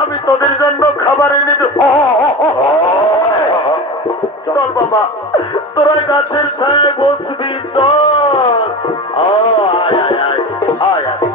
আমি তোদের জন্য খাবার এনে দেব। চল বাবা, তোরা গাছের ছায় বসবি। চল আয় আয় আয় আয় আয়।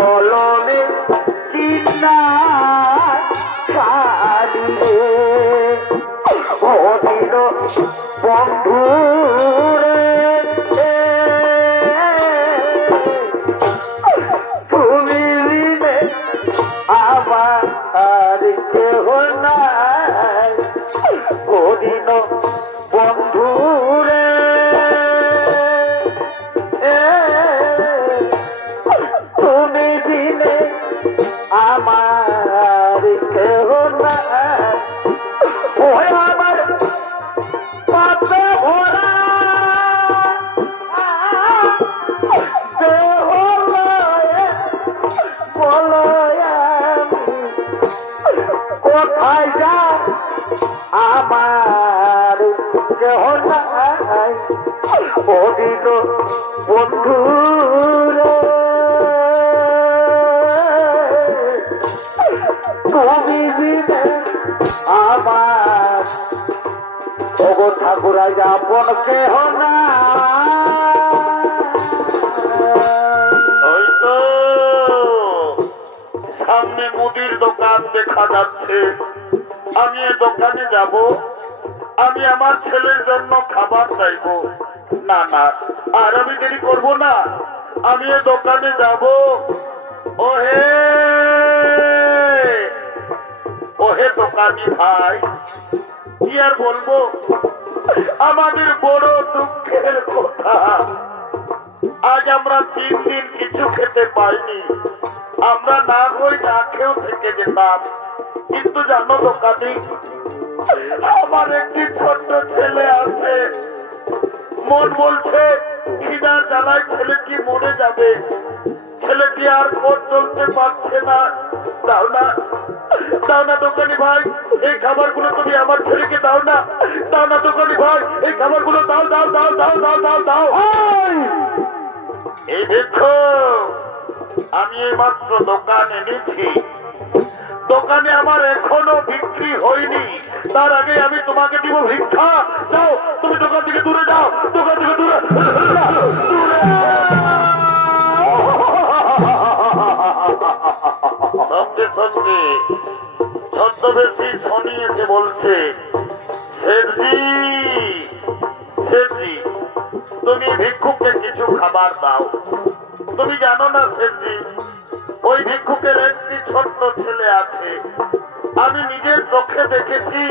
কলমে চিন্তা অধীন বন্ধু তুমি বিনে আমার কেহ নাই অধীন বন্ধু তুমি বিনে আমার কেহ নাই আমার পাপে ভরা দেহ কোথায় যা আমার কেহ নাই অধীন বন্ধু তুমি বিনে আমার ওগো ঠাকুরাই আপন কেহ না। সামনে মুদির দোকান দেখা যাচ্ছে, আমি এ দোকানে যাব, আমি আমার ছেলের জন্য খাবার চাইব। না না, আর আমি দেরি করব না, আমি এ দোকানে যাব। ওহে ওহে দোকানি ভাই, কি আর বলবো, আমাদের বড় দুঃখের কথা, আজ আমরা 3 দিন কিছু খেতে পাইনি। আমরা না হই না খেয়েও থেকে যেতাম, কিন্তু জানো দোকানি, আমার একটি ছোট্ট ছেলে আছে, মন বলছে খিদার জ্বালায় ছেলে কি মরে যাবে, ছেলেটি আর পথ চলতে পারছে না। দাও না দাও না দোকানি ভাই, এই খাবারগুলো তুমি আমার ছেলেকে দাও না, দাও না দোকানি ভাই, এই খাবারগুলো দাও দাও দাও দাও দাও দাও দাও। এই দেখো, আমি এইমাত্র দোকান এনেছি, দোকানে আমার এখনো বিক্রি হয়নি, তার আগে আমি তোমাকে দিব ভিক্ষা। যাও, তুমি দোকান থেকে দূরে যাও, দোকান থেকে দূরে সঙ্গে সঙ্গে ছদ্মবেশী শনি এসে বলছে, শেঠজি শেঠজি, তুমি ভিক্ষুককে কিছু খাবার দাও। তুমি জানো না শেঠজি, ওই ভিক্ষুকের একটি ছোট্ট ছেলে আছে, আমি নিজের চোখে দেখেছি।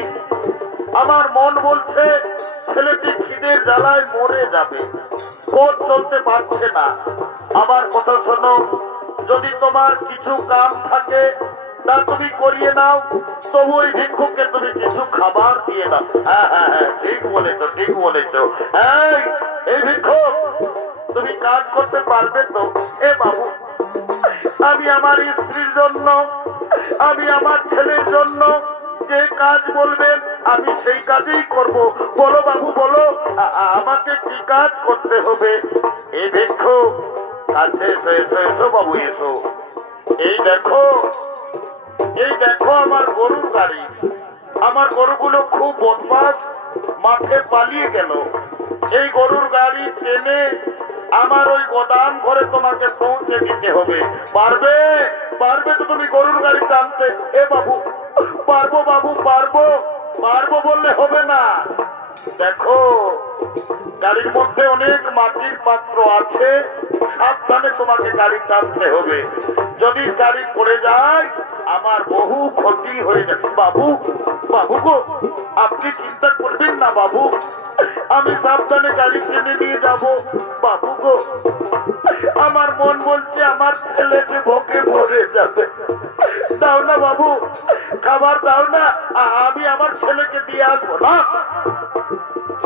আমার মন বলছে ছেলেটি খিদের জ্বালায় মরে যাবে, পথ চলতে পারছে না। আমার কথা শোনো, যদি তোমার কিছু কাম থাকে তা তুমি করিয়ে নাও, তবু ওই ভিক্ষুককে তুমি কিছু খাবার দিয়ে দাও। হ্যাঁ হ্যাঁ হ্যাঁ, ঠিক বলেছো ঠিক বলেছো। এই ভিক্ষুক, তুমি কাজ করতে পারবে তো? এ বাবু, আমি আমার স্ত্রীর জন্য, আমি আমার ছেলের জন্য যে কাজ বলবেন আমি সেই কাজেই করব। বলো বাবু বলো, আমাকে কি কাজ করতে হবে? এই দেখো, কাছে এসো এসো এসো বাবু এসো। এই দেখো, এই দেখো আমার গরুর গাড়ি। আমার গরুগুলো খুব বদমাশ, মাঠে পালিয়ে গেল। এই গরুর গাড়ি টেনে আমার ওই গোদাম ঘরে তোমাকে পৌঁছে দিতে হবে। পারবে? পারবে তো তুমি গরুর গাড়ি টানতে? এ বাবু, পারবো বাবু পারবো। পারবো বললে হবে না। দেখো, গাড়ির মধ্যে অনেক মাটির পাত্র আছে, সাবধানে তোমাকে গাড়ি টানতে হবে। যদি গাড়ি পড়ে যায় আমার বহু ক্ষতি হয়ে যাবে। বাবু, বাবু গো, আপনি চিন্তা করবেন না বাবু, আমি সাবধানে গাড়ি টেনে নিয়ে যাব। বাবু গো, আমার মন বলছে আমার ছেলেকে ভোগে মরে যাবে। দাও না বাবু, খাবার দাও না, আমি আমার ছেলেকে দিয়ে আসবো। না,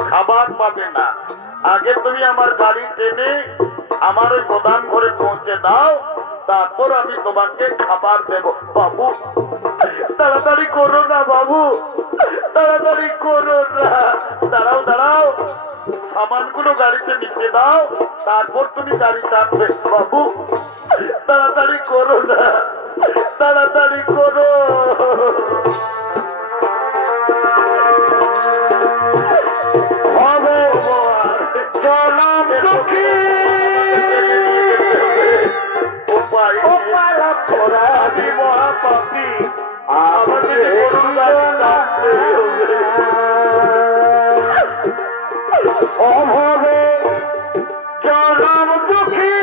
খাবার পাবে না। আগে তুমি আমার গাড়ি টেনে আমার ওই গোদাম ঘরে পৌঁছে দাও, তারপর আমি তোমাকে খাবার দেব। বাবু, তাড়াতাড়ি করো না বাবু, তাড়াতাড়ি করো না। দাঁড়াও দাঁড়াও, সামানগুলো গাড়িতে নিচে দাও, তারপর তুমি গাড়ি টানবে। বাবু, তাড়াতাড়ি করো না, তাড়াতাড়ি করো। হবে জনম দুঃখী উপায় অপরাধী মহাপাপী, আমাকে গরুর গাড়ি টানতে হবে। অভাবে জনম দুঃখী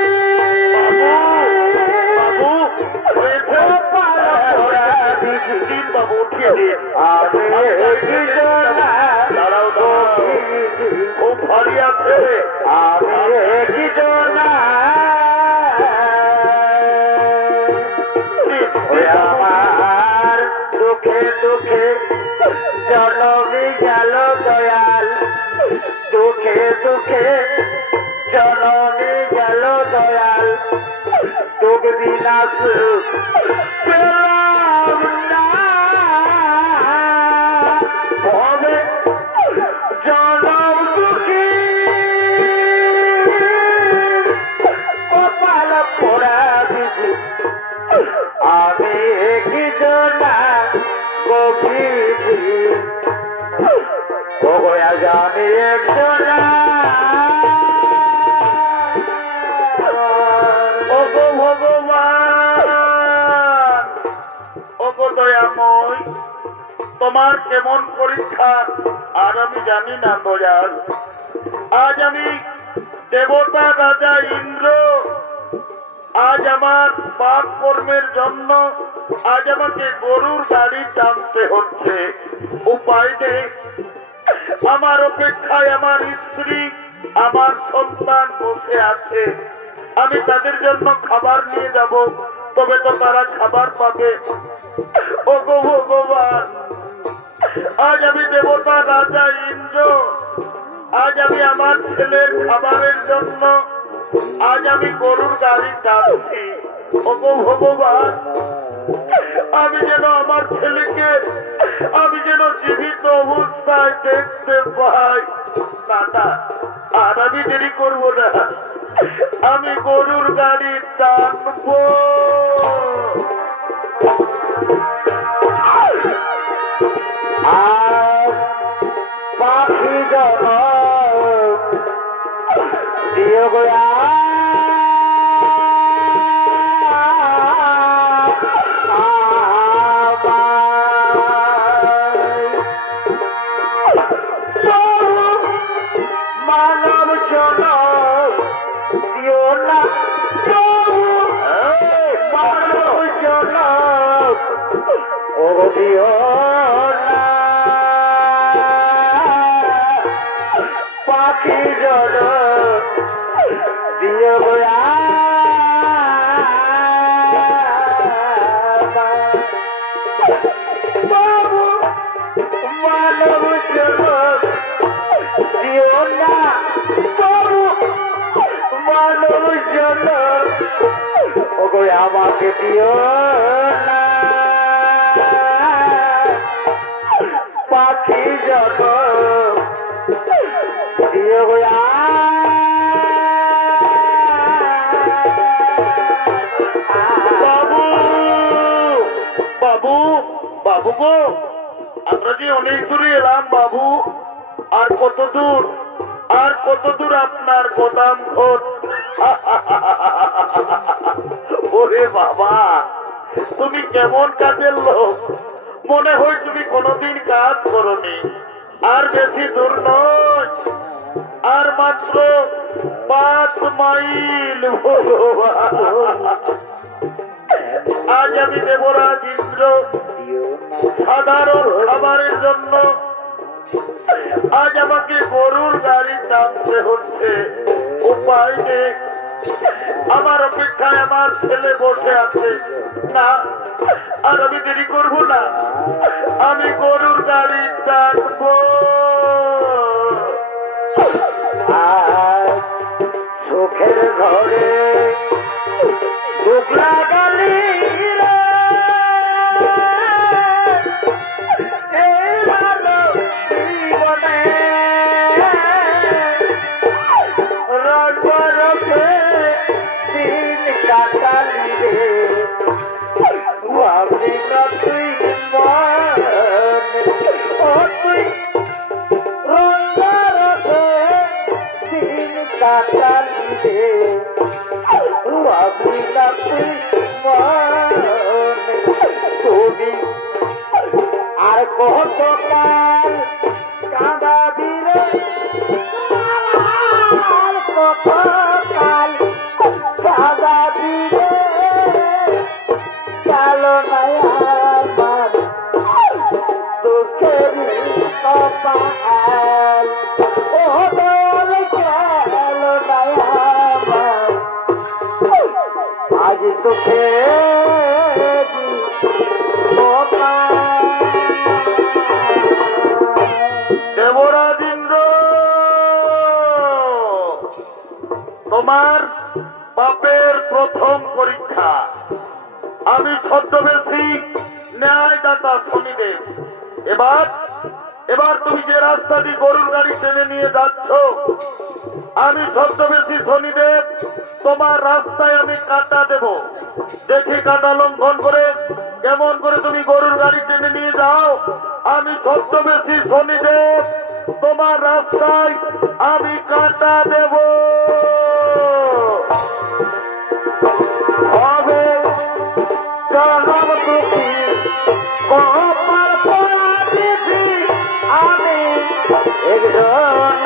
বাবু, বাবু উঠিয়ে দিয়ে দাঁড়াও দাঁড়াও, খুব ভারী আছে। আমার দুঃখে দুঃখে জনমে গেল দয়াল, দুঃখে দুঃখে জনমে গেল দয়াল, দুঃখ বিনাশ পেলাম না। হবে জনম দুঃখী কপাল পোড়া দিদি, আমি কি জনা গভীর আজ আমি একজনা। ওগো ভগবান, ওগো দয়াময়, তোমার কেমন পরীক্ষা আর আমি জানি না দয়াল। আজ আমি দেবতা রাজা ইন্দ্র, আজ আমার পাপ কর্মের জন্য আজ আমাকে গরুর গাড়ি টানতে হচ্ছে। উপায় নেই, আমার অপেক্ষায় আমার স্ত্রী আমার সন্তান বসে আছে। আমি তাদের জন্য খাবার নিয়ে যাব, তবে তো তারা খাবার পাবে। ওগো ভগবান, আজ আমি দেবতা রাজা ইন্দ্র, আজ আমি আমার ছেলের খাবারের জন্য আজ আমি গরুর গাড়ি টানছি। ওগো ভগবান, আমি যেন আমার ছেলেকে আমি যেন জীবিত অবস্থায় দেখতে পাই। না, আর আমি দেরি করবো না, আমি গরুর গাড়ি টানবো। আর পাখি জন দিও গোয়া মানব জন দিও না, মানব জন ও দিও না, পাখি জন আমাকে দিও না পাখি যত দিও বাবু বাবু বাবু গো আমরা যে অনেক দূরে এলাম বাবু আর কত দূর আপনার গোদাম ঘর ওরে বাবা তুমি কেমন কাজের লোক মনে হয় তুমি কোনোদিন কাজ করনি আর বেশি দূর নয় আর মাত্র 5 মাইল আজ আমি দেবরাজ ইন্দ্র সাধারণ খাবারের জন্য আজ আমাকে গরুর গাড়ি টানতে হচ্ছে উপায় নেই আমার অপেক্ষায় আমার ছেলে বসে আছে না আর আমি দেরি করব না আমি গরুর গাড়ি টানবো চোখের ঘরে দুঃখ লাগালি আর কত কাল কাঁদা দিলে কত কাল কাঁদা দিলে চলো নয়ার দুঃখের কপাল ও দল চলো নয়ার আজ দুঃখে দেবরাজ ইন্দ্র তোমার বাপের প্রথম পরীক্ষা আমি ছদ্মবেশী ন্যায়দাতা শনিদেব এবার তুমি যে রাস্তা দিয়ে গরুর গাড়ি টেনে নিয়ে যাচ্ছ আমি ছদ্মবেশী শনিদেব তোমার রাস্তায় আমি কাটা দেব দেখি কাটা লঙ্ঘন করে কেমন করে তুমি গরুর গাড়ি টেনে নিয়ে যাও আমি ছদ্মবেশী শনিদেব তোমার রাস্তায় আমি কাটা দেব হবে জনম দুঃখী কপাল পোড়া দিদি আমি একজন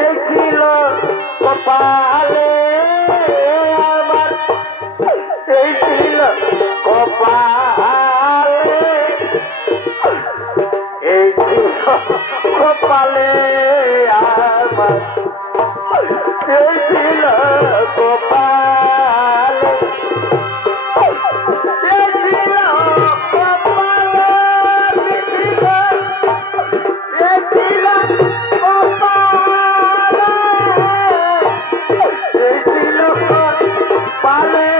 এই ছিল কপালে আমার এই ছিল কপালে এই ছিল কপালে আমার এই ছিল কপালে এই ছিল কপালে এই ছিল কপালে এই ছিল কপালে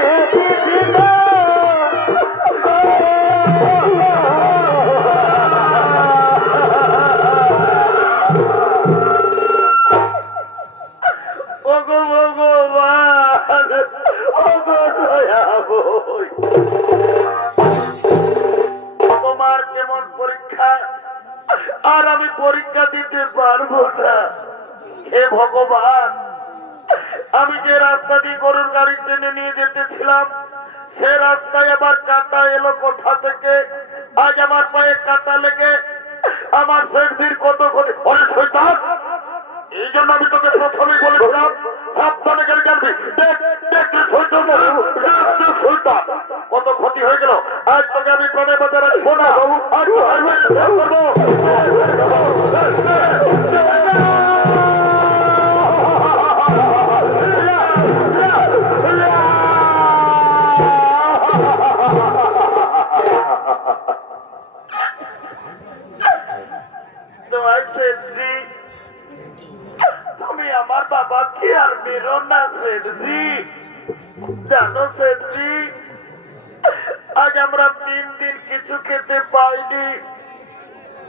তোমার কেমন পরীক্ষা আর আমি পরীক্ষা দিতে পারবো না হে ভগবান আমি যে রাস্তা দিয়ে গরুর গাড়ি টেনে নিয়ে যেতেছিলাম সে রাস্তায় আবার কাটা এলো কোথা থেকে আজ আমার পায়ে কাটা লেগে আমার শরীর কত করে শৈতান এই জন্য আমি তোকে প্রথমেই বলেছিলাম সাবধানে গেলে জানবি কত ক্ষতি হয়ে গেল আজ তোকে আমি প্রাণে বাজার রাখবো না করবো তুমি আমার বাবাকে আর মেরো না সেঠজি। জানো সেঠজি, আজ আমরা 3 দিন কিছু খেতে পাইনি।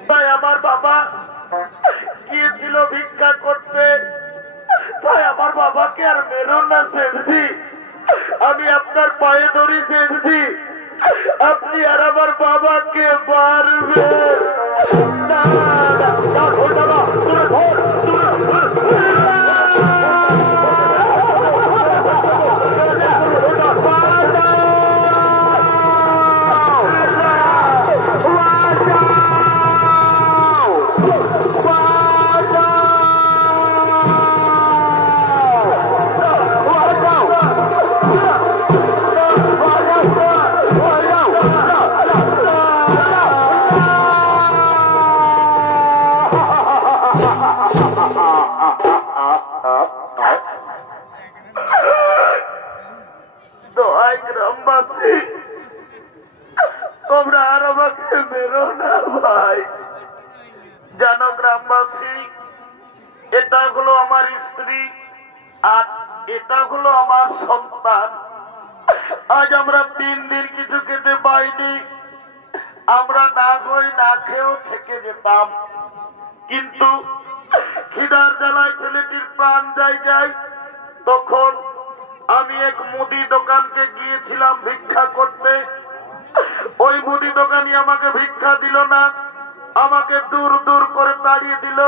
তাই আমার বাবা গিয়েছিল ভিক্ষা করতে। তাই আমার বাবাকে আর মেরো না সেঠজি। আমি আপনার পায়ে ধরি সেঠজি, আপনি আর আমার বাবাকে মারবেন না। তোমরা আর আমাকে মেরো না ভাই। জানো গ্রামবাসী, এটা হলো আমার স্ত্রী আর এটা হলো আমার সন্তান। আজ আমরা 3 দিন কিছু খেতে পাইনি। আমরা না হই না খেয়েও থেকে যেতাম, কিন্তু খিদার জ্বালায় ছেলেটির প্রাণ যায়। তখন আমি এক মুদি দোকানকে গিয়েছিলাম ভিক্ষা করতে। ওই মুদি দোকানি আমাকে ভিক্ষা দিল না, আমাকে দূর দূর করে তাড়িয়ে দিল।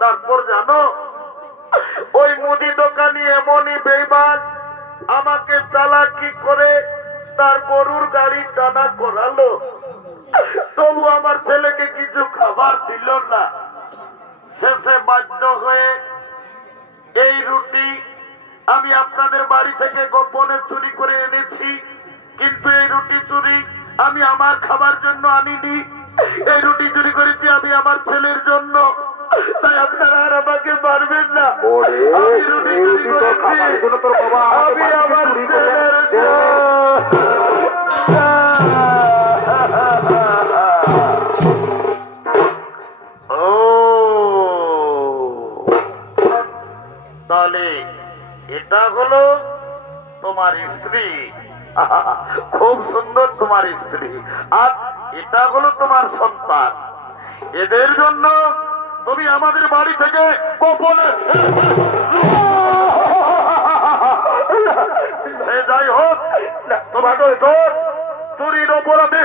তারপর জানো, ওই মুদি দোকানি এমনই বেঈমান, আমাকে চালাকি করে তার গরুর গাড়ি টানা করালো। তবু আমার ছেলেকে কিছু খাবার দিল না। শেষে বাধ্য হয়ে এই রুটি আমি আপনাদের বাড়ি থেকে গোপনে চুরি করে এনেছি। কিন্তু এই রুটি চুরি আমি আমার খাবার জন্য আনিনি। এই রুটি চুরি করেছি আমি আমার ছেলের জন্য। তাই আপনারা আর আমাকে মারবেন না। আমি রুটি চুরি করেছি আমি আমার ছেলের তাহলে এটা হলো তোমার স্ত্রী। খুব সুন্দর তোমার স্ত্রী। আর এটা হলো তোমার সন্তান। এদের জন্য তুমি আমাদের বাড়ি থেকে গোপনে, সে যাই হোক, তোমাকে চুরির অপরাধে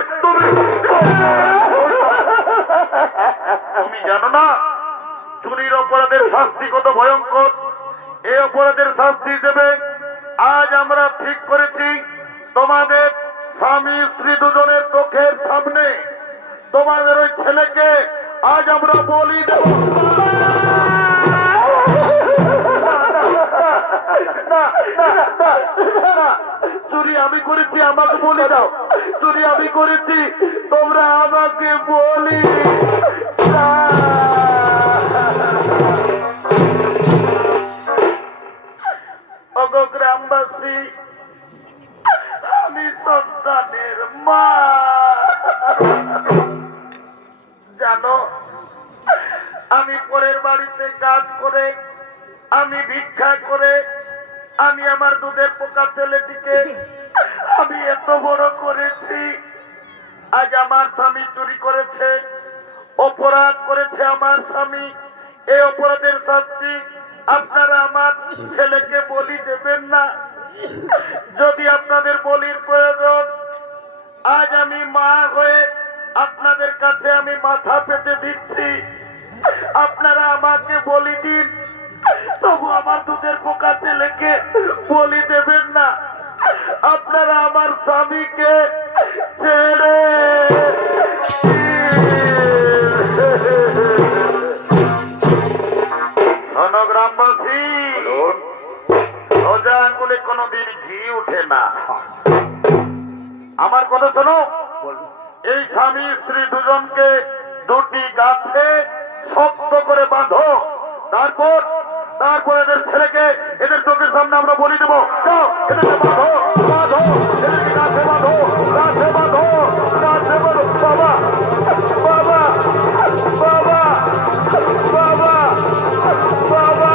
তুমি জানো না চুরির অপরাধের শাস্তি কত ভয়ঙ্কর। এই অপরাধের শাস্তি হিসেবে আজ আমরা ঠিক করেছি, তোমাদের স্বামী স্ত্রী দুজনের চোখের সামনে তোমাদের ওই ছেলেকে আজ আমরা বলি দেব। চুরি আমি করেছি, আমাকে বলি দাও। চুরি আমি করেছি, তোমরা আমাকে বলি। গ্রামবাসী, আমি সন্তানের মা। জানো, আমি পরের বাড়িতে কাজ করে, আমি ভিক্ষা করে, আমি আমার দুধের পোকা ছেলেটিকে আমি এত বড় করেছি। আজ আমার স্বামী চুরি করেছে, অপরাধ করেছে আমার স্বামী। এই অপরাধের শাস্তি আপনারা আমার ছেলেকে বলি দেবেন না। যদি আপনাদের বলির প্রয়োজন, আজ আমি মা হয়ে আপনাদের কাছে আমি মাথা পেতে দিচ্ছি। আপনারা আমাকে বলি দিন, তবু আমার দুধের পোকা ছেলেকে বলি দেবেন না। আপনারা আমার স্বামীকে ছেড়ে গ্রামবাসী, সোজা আঙ্গুলে কোনদিন ঘি উঠে না। আমার কথা শোনো, এই স্বামী স্ত্রী দুজনকে দুটি গাছে শক্ত করে বাঁধো। তারপর এদের ছেলেকে এদের চোখের সামনে আমরা বলি দেবো। এদেরকে বাঁধো, বাঁধো, এদেরকে গাছে বাঁধো, গাছে বাঁধো, গাছে বাঁধো। বাবা, বাবা, বাবা, বাবা, বাবা,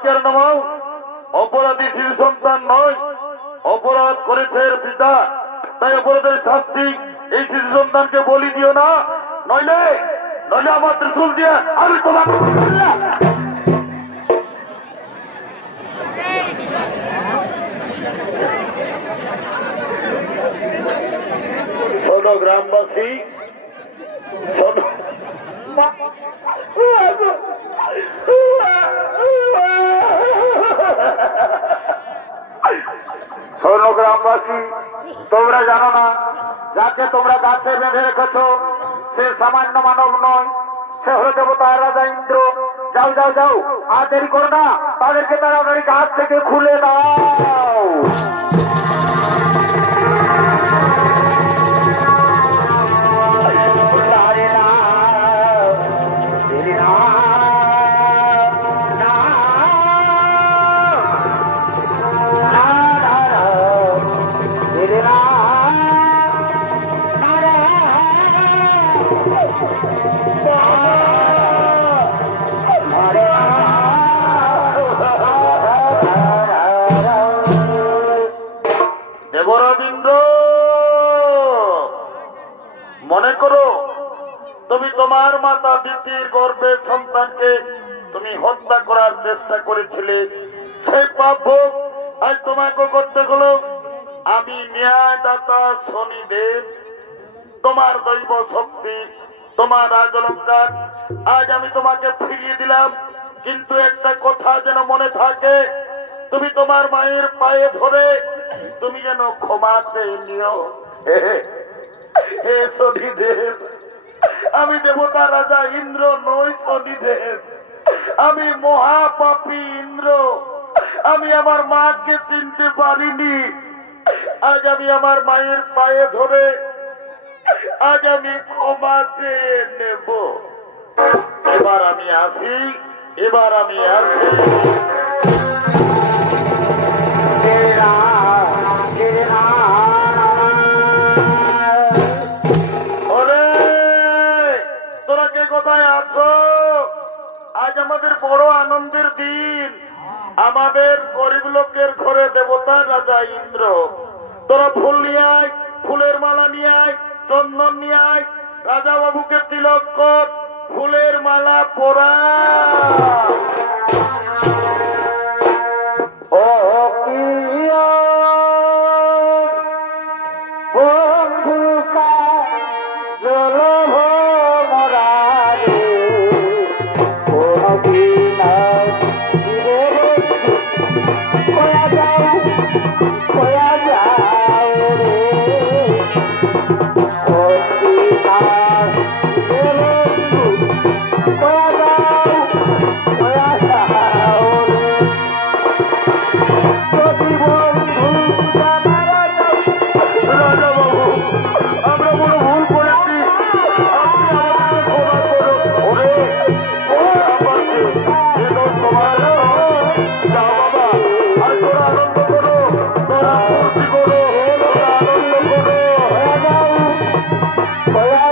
হাতিয়ার নামাও। অপরাধী শিশু সন্তান নয়, অপরাধ করেছে এর পিতা, তাই অপরাধের শাস্তি এই শিশু সন্তানকে বলি দিও না, নইলে নইলে আমার ত্রিশূল দিয়ে আমি তোমাকে শোনো গ্রামবাসী, শোনো শোনো গ্রামবাসী, তোমরা জানো না যাকে তোমরা গাছে বেঁধে রেখেছ সে সামান্য মানব নয়, সে হলো দেবতা রাজা ইন্দ্র। যাও যাও যাও, আর দেরি করো না, তাদেরকে তাড়াতাড়ি গাছ থেকে খুলে দাও। মনে করো তুমি তোমার মাতা দিদির গর্ভের সন্তানকে তুমি হত্যা করার চেষ্টা করেছিলে, সেই পাপ ভোগ আজ তোমাকে করতে হলো। আমি ন্যায়দাতা শনিদেব, তোমার দৈব শক্তি, তোমার রাজলঙ্কার, আজ আমি তোমাকে ফিরিয়ে দিলাম। কিন্তু একটা কথা যেন মনে থাকে, তুমি তোমার মায়ের পায়ে ধরে তুমি যেন ক্ষমা চেয়ে নিও। হে শনিদেব, আমি দেবতা রাজা ইন্দ্র নই শনিদেব, আমি মহাপাপী ইন্দ্র, আমি আমার মাকে চিনতে পারিনি। আজ আমি আমার মায়ের পায়ে ধরে আজ আমি ক্ষমা চেয়ে নেব। এবার আমি আসি, এবার আমি আসি। তোরা কে কোথায় আছো? আজ আমাদের বড় আনন্দের দিন, আমাদের গরিব লোকের ঘরে দেবতা রাজা ইন্দ্র। তোরা ফুল নিয়ে আয়, ফুলের মালা নিয়ে আয়, চন্দন নিয়ে আয়, রাজা বাবুকে তিলক কর, ফুলের মালা পরা। Hola.